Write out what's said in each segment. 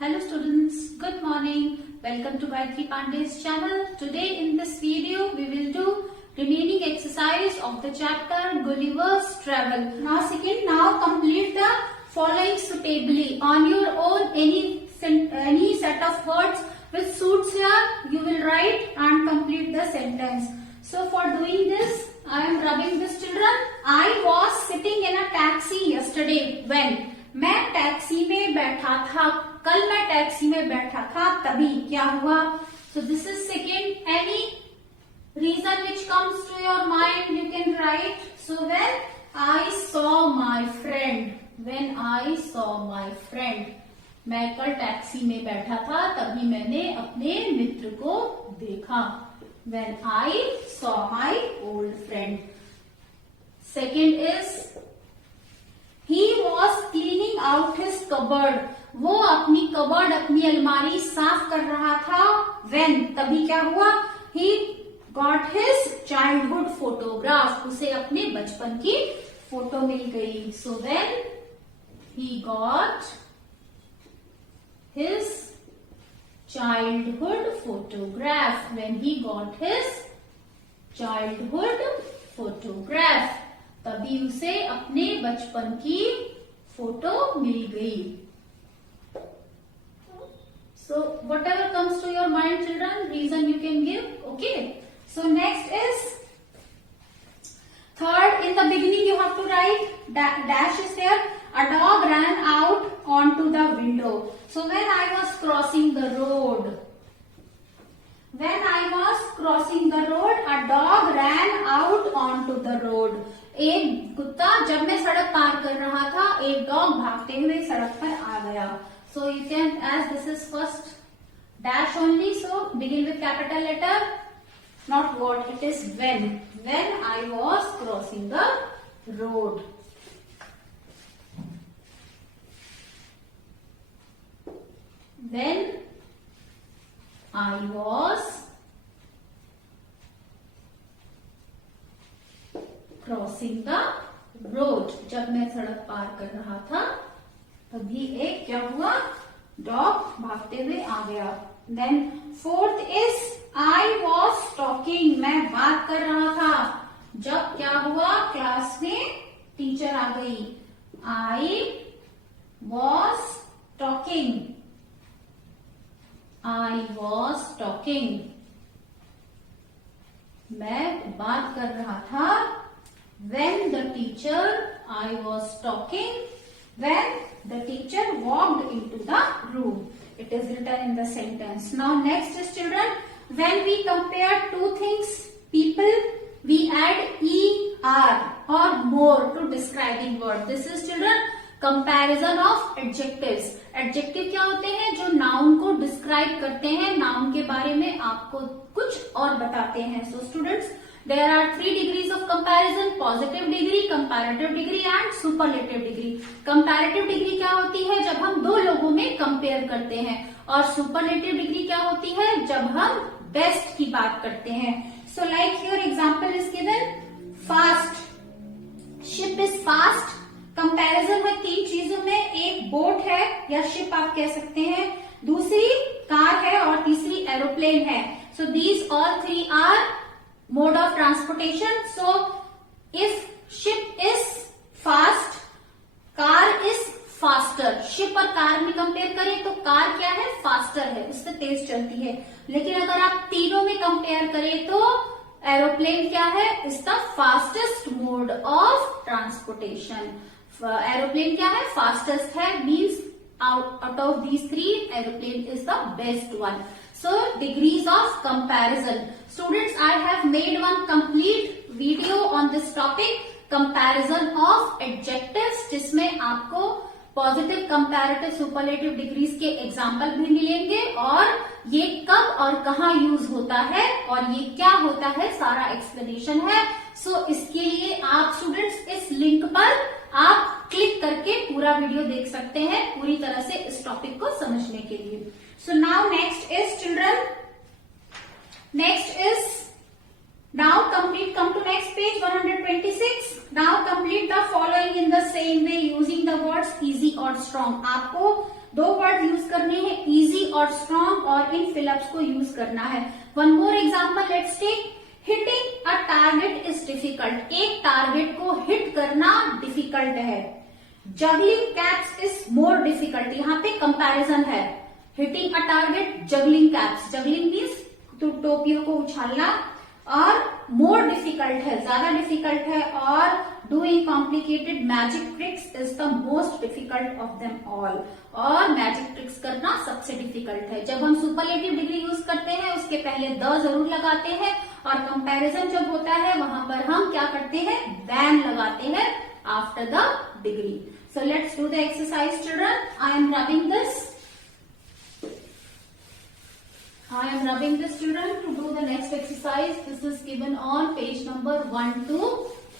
Hello students, good morning. Welcome to Gayatri Pandey's channel. Today in this video we will do remaining exercise of the chapter Gulliver's Travel. Now complete the following suitably. On your own any set of words which suits here you will write and complete the sentence. So for doing this I am rubbing this children. I was sitting in a taxi yesterday when मैं taxi में बैठा था कल मैं taxi में बैठा था तभी क्या हुआ so this is second any reason which comes to your mind you can write so when I saw my friend मैं कल टैक्सी में बैठा था तभी मैंने अपने मित्र को देखा when I saw my old friend second is He was cleaning out his cupboard. वो अपनी कबर्ड अपनी अलमारी साफ कर रहा था when तभी क्या हुआ He got his childhood photograph. उसे अपने बचपन की फोटो मिल गई. So when he got his childhood photograph. When he got his childhood photograph. तभी उसे अपने बचपन की फोटो मिल गई. So whatever comes to your mind children, reason you can give. Okay. So next is third. In the beginning you have to write dash is there. A dog ran out onto the window. So when I was crossing the road. When I was crossing the road, a dog ran out onto the road. एक कुत्ता जब मैं सड़क पार कर रहा था एक dog भागते हुए सड़क पर आ गया. So you can as this is first dash only so begin with capital letter not what it is when I was crossing the road. When I was crossing the road जब मैं सड़क पार कर रहा था तभी एक क्या हुआ डॉग भागते हुए आ गया. Then fourth is I was talking मैं बात कर रहा था जब क्या हुआ क्लास में टीचर आ गई. आई वॉज टॉकिंग मैं बात कर रहा था when the teacher I was talking when the teacher walked into the room. It is written in the sentence. Now next is children when we compare two things people we add er or more to describing word. This is children comparison of adjectives. Adjective क्या होते हैं जो noun को describe करते हैं noun के बारे में आपको कुछ और बताते हैं. So students there are 3 degrees of comparison positive degree comparative degree and superlative degree. comparative degree क्या होती है जब हम दो लोगों में compare करते हैं और superlative degree क्या होती है जब हम best की बात करते हैं. So like here example is given fast ship is fast comparison है 3 चीजों में एक बोट है या शिप आप कह सकते हैं दूसरी कार है और तीसरी एरोप्लेन है. So these all 3 are mode of transportation. So if ship is fast car is faster. Ship और कार में कंपेयर करें तो कार क्या है फास्टर है उससे तेज चलती है. लेकिन अगर आप तीनों में कंपेयर करें तो एरोप्लेन क्या है is the fastest mode of transportation. Aeroplane क्या है फास्टेस्ट है means out of these 3 aeroplane is the best one. So degrees of comparison. Students I have made one complete video on this topic comparison of adjectives जिसमें आपको positive comparative superlative degrees के example भी मिलेंगे और ये कब और कहाँ यूज होता है और ये क्या होता है सारा एक्सप्लेनेशन है. सो इसके लिए आप स्टूडेंट्स इस लिंक पर आप क्लिक करके पूरा वीडियो देख सकते हैं पूरी तरह से इस टॉपिक को समझने के लिए. So now next is children next is now complete come to next page 126. now complete the following in the same way using the words easy or strong. आपको दो वर्ड यूज करने हैं, इजी और strong, और इन fill-ups को use करना है। One more example let's take, hitting a target is difficult, एक टारगेट को हिट करना डिफिकल्ट है। Juggling caps is more difficult, यहाँ पे कंपैरिजन है, hitting a target, juggling caps, juggling means तो टोपियों को उछालना, और मोर डिफिकल्ट है, ज्यादा डिफिकल्ट है, और doing complicated magic tricks is the most difficult of them all, और मैजिक ट्रिक्स करना सबसे डिफिकल्ट है। जब हम सुपरलेटिव डिग्री यूज करते हैं उसके पहले द जरूर लगाते हैं, और कंपैरिजन जब होता है वहां पर हम क्या करते हैं, देन लगाते हैं after the degree. So let's do the exercise children, I am rubbing this, I am rubbing this children to do the next exercise. This is given on page number 1 to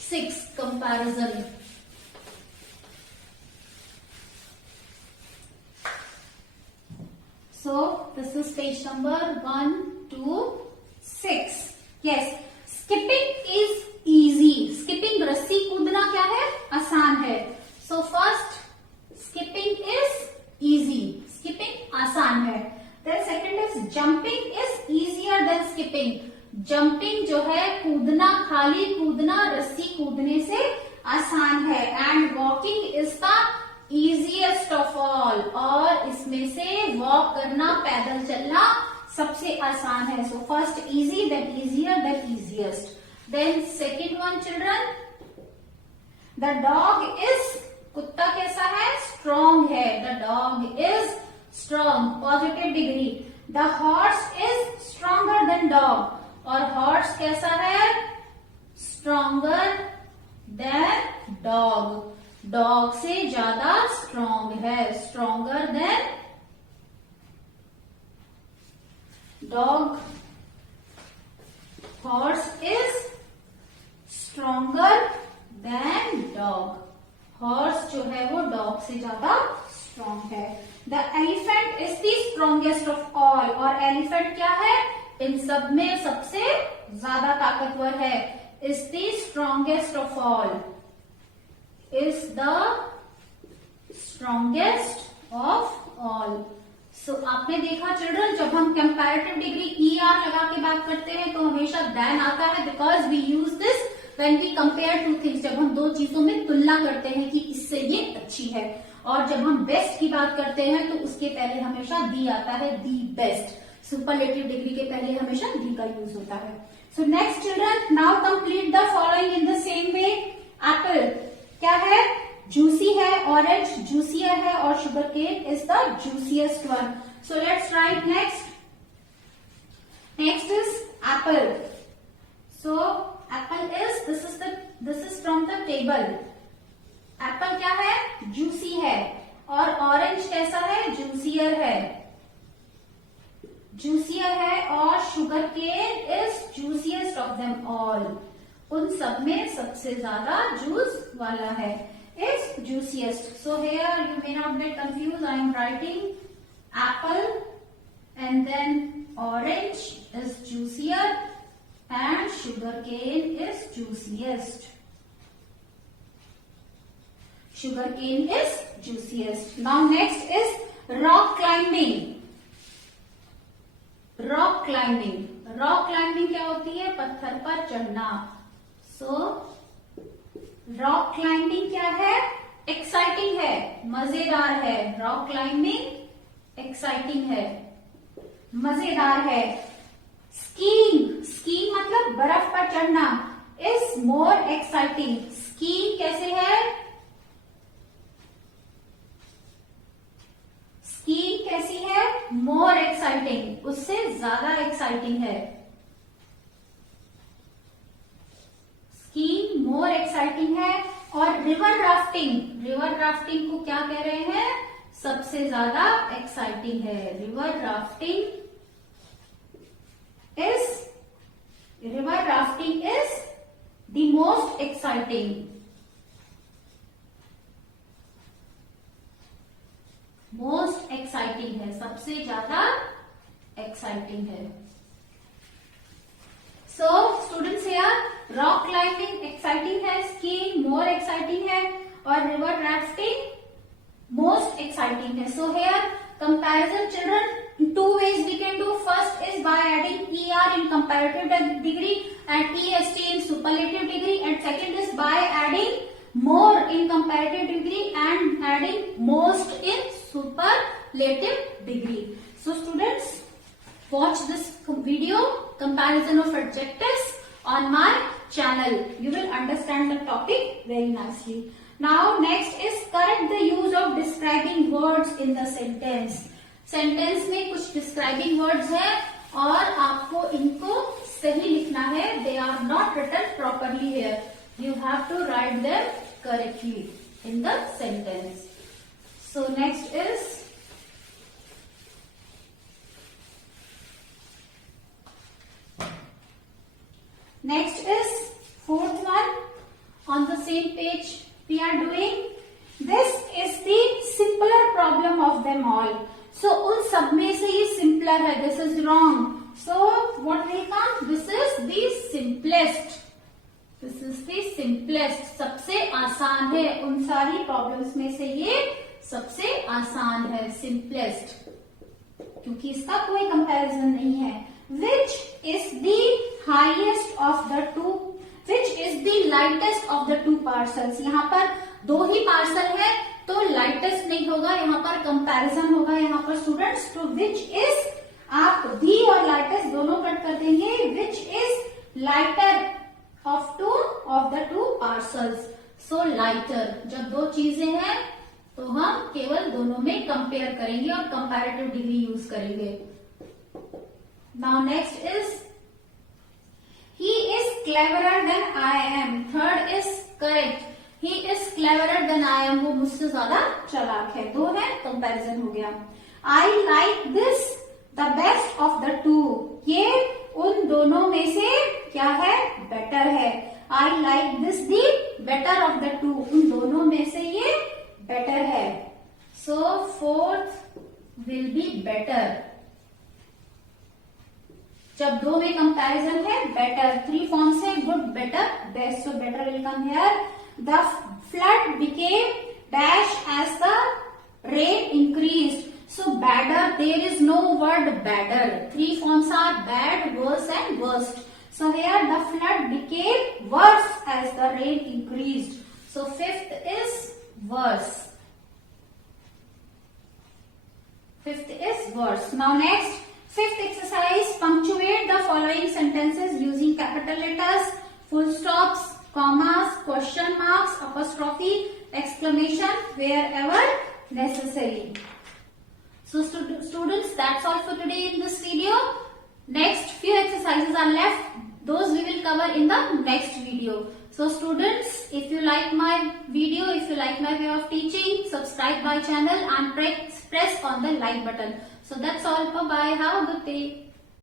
6, comparison. So this is page number 1 to 6. Yes, skipping is easy. Skipping रस्सी कूदना क्या है, आसान है. So first skipping is easy. Skipping आसान है. Then second is jumping is easier than skipping. Jumping जो है कूदना, खाली कूदना, रस्सी कूदने से आसान है. And walking is the easiest of all. और इसमें से वॉक करना, पैदल चलना सबसे आसान है. So first easy, then easier, then easiest. Then second one children, the dog is, कुत्ता कैसा है, strong है. The dog is strong, positive degree. The horse is stronger than dog, और horse कैसा है, stronger than dog. Dog से ज्यादा strong है, stronger than dog. Horse is stronger than dog. Horse जो है वो dog से ज्यादा strong है. The elephant is the strongest of all, और elephant क्या है, इन सब में सबसे ज्यादा ताकतवर है. Is the strongest of all. Is the strongest of all. So आपने देखा चिल्ड्रन, जब हम कंपैरेटिव डिग्री ER लगा के बात करते हैं तो हमेशा देन आता है, because we use this when we compare two things. जब हम दो चीजों में तुलना करते हैं कि इससे ये अच्छी है, और जब हम बेस्ट की बात करते हैं तो उसके पहले हमेशा दी आता है, दी बेस्ट. सुपरलेटिव डिग्री के पहले हमेशा दी का यूज होता है. So next children, now complete the following in the same way. Apple क्या है, जूसी है, ऑरेंज जूसियर है, और sugar cane is the juiciest one. So let's write next. Next is apple. So apple is, this is from the table. Apple क्या है, juicy है, और orange कैसा है, जूसियर है. जूसियर है, और sugar cane is juiciest of them all. उन सब में सबसे ज्यादा जूस वाला है, is juiciest. So here you may not get confuse, I am writing apple and then orange is juicier and sugar cane is juiciest. Sugarcane is juiciest. Now next is rock climbing. Rock climbing. Rock climbing क्या होती है, पत्थर पर चढ़ना. So rock climbing क्या है, exciting है, मजेदार है. Rock climbing exciting है, मजेदार है. Skiing. Skiing मतलब बर्फ पर चढ़ना, is more exciting. Skiing कैसे है, स्कीइंग कैसी है, मोर एक्साइटिंग, उससे ज्यादा एक्साइटिंग है. स्कीइंग मोर एक्साइटिंग है. और रिवर राफ्टिंग, रिवर राफ्टिंग को क्या कह रहे हैं, सबसे ज्यादा एक्साइटिंग है. River rafting is the most exciting. Most exciting है, सबसे ज्यादा एक्साइटिंग है. So students here, rock climbing exciting है, स्कीइंग मोर एक्साइटिंग है, और रिवर राफ्टिंग most exciting है. So here comparison children, in two ways we can do. First is by adding er in comparative degree and est in superlative degree, and second is by adding more in comparative degree and adding most in superlative degree. So students, watch this video comparison of adjectives on my channel. You will understand the topic very nicely. Now next is correct the use of describing words in the sentence. Sentence में कुछ describing words है और आपको इनको सही लिखना है. They are not written properly here. You have to write them correctly in the sentence. So next is fourth one on the same page we are doing. This is the simpler problem of them all. So उन सब में से ये simpler है. This is wrong. So what will come? This is the simplest. This is the simplest. सबसे आसान है. उन सारी problems में से ये सबसे आसान है. Simplest. क्योंकि इसका कोई comparison नहीं है. Which is the highest of the two? Which is the lightest of the two parcels? यहाँ पर दो ही पार्सल है तो लाइटेस्ट नहीं होगा, यहाँ पर कंपैरिजन होगा. यहाँ पर स्टूडेंट्स तो विच इज, आप दी और लाइटेस्ट दोनों कट कर देंगे. Which is lighter of two of the two parcels. So lighter. जब दो चीजें हैं तो हम केवल दोनों में कंपेयर करेंगे और कंपैरेटिव डिग्री यूज करेंगे. Now next is he is cleverer than I am. Third is correct. He is cleverer than I am. वो मुझसे ज्यादा चालाक है. दो है, कंपैरिजन हो गया. I like this the best of the two. ये उन दोनों में से क्या है? बेटर है. I like this the better of the two. उन दोनों में से ये बेटर है. So fourth will be better. जब दो में कंपैरिजन है, बेटर. थ्री फॉर्म्स है, good, better, best. So better will come here. The flood became dash as the rain increased. So badder, there is no word badder. Three forms are bad, worse and worst. So here the flood became worse as the rain increased. So fifth is worse. Fifth is worse. Now next, fifth exercise, punctuate the following sentences using capital letters, full stops, commas, question marks, apostrophe, exclamation wherever necessary. So students, that's all for today in this video. Next few exercises are left. Those we will cover in the next video. So students, if you like my video, if you like my way of teaching, subscribe my channel and press on the like button. So that's all. Bye bye. Have a good day.